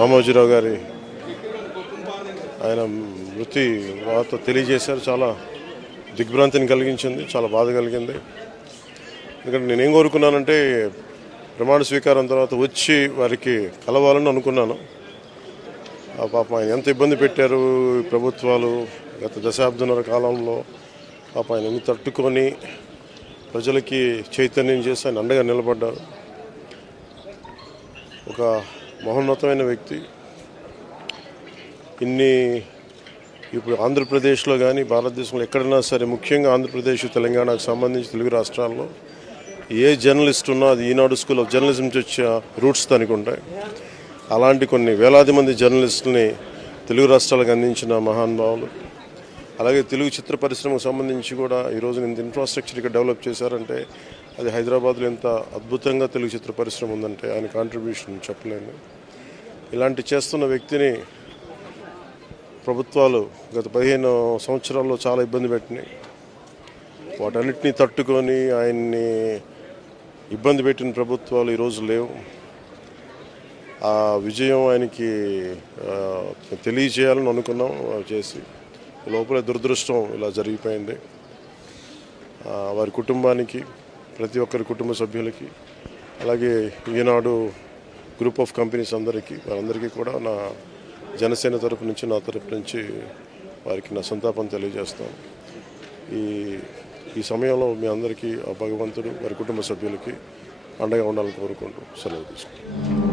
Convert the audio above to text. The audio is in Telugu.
రామోజీరావు గారి ఆయన మృతి వార్త తెలియజేశారు. చాలా దిగ్భ్రాంతిని కలిగించింది, చాలా బాధ కలిగింది. ఎందుకంటే నేనేం కోరుకున్నానంటే ప్రమాణ స్వీకారం తర్వాత వచ్చి వారికి కలవాలని అనుకున్నాను. పాపం ఆయన ఎంత ఇబ్బంది పెట్టారు ప్రభుత్వాలు గత దశాబ్దన్నర కాలంలో. పాపం ఆయన ఎన్ని తట్టుకొని ప్రజలకి చైతన్యం చేసి ఆయన అండగా నిలబడ్డారు. ఒక మహోన్నతమైన వ్యక్తి. ఇప్పుడు ఆంధ్రప్రదేశ్లో కానీ భారతదేశంలో ఎక్కడైనా సరే, ముఖ్యంగా ఆంధ్రప్రదేశ్ తెలంగాణకు సంబంధించి తెలుగు రాష్ట్రాల్లో ఏ జర్నలిస్ట్ ఉన్నా అది ఈనాడు స్కూల్ ఆఫ్ జర్నలిజం నుంచి వచ్చే రూట్స్ దానికి ఉంటాయి. అలాంటి కొన్ని వేలాది మంది జర్నలిస్టులని తెలుగు రాష్ట్రాలకు అందించిన మహానుభావులు. అలాగే తెలుగు చిత్ర పరిశ్రమకు సంబంధించి కూడా ఈరోజు ఇంత ఇన్ఫ్రాస్ట్రక్చర్ ఇక్కడ డెవలప్ చేశారంటే అది హైదరాబాద్లో ఎంత అద్భుతంగా తెలుగు చిత్ర పరిశ్రమ ఉందంటే ఆయన కాంట్రిబ్యూషన్ చెప్పలేను. ఇలాంటి చేస్తున్న వ్యక్తిని ప్రభుత్వాలు గత 15 సంవత్సరాల్లో చాలా ఇబ్బంది పెట్టినాయి. వాటన్నిటినీ తట్టుకొని ఆయన్ని ఇబ్బంది పెట్టిన ప్రభుత్వాలు ఈరోజు లేవు. ఆ విజయం ఆయనకి తెలియజేయాలని అనుకున్నాం, చేసి లోపల దురదృష్టం ఇలా జరిగిపోయింది. వారి కుటుంబానికి, ప్రతి ఒక్కరి కుటుంబ సభ్యులకి, అలాగే ఈనాడు గ్రూప్ ఆఫ్ కంపెనీస్ వారందరికీ కూడా నా జనసేన తరపు నుంచి, నా తరపు నుంచి వారికి నా సంతాపం తెలియజేస్తాను. ఈ సమయంలో మీ అందరికీ ఆ భగవంతుడు వారి కుటుంబ సభ్యులకి అండగా ఉండాలని కోరుకుంటూ సెలవు తీసుకుంటాను.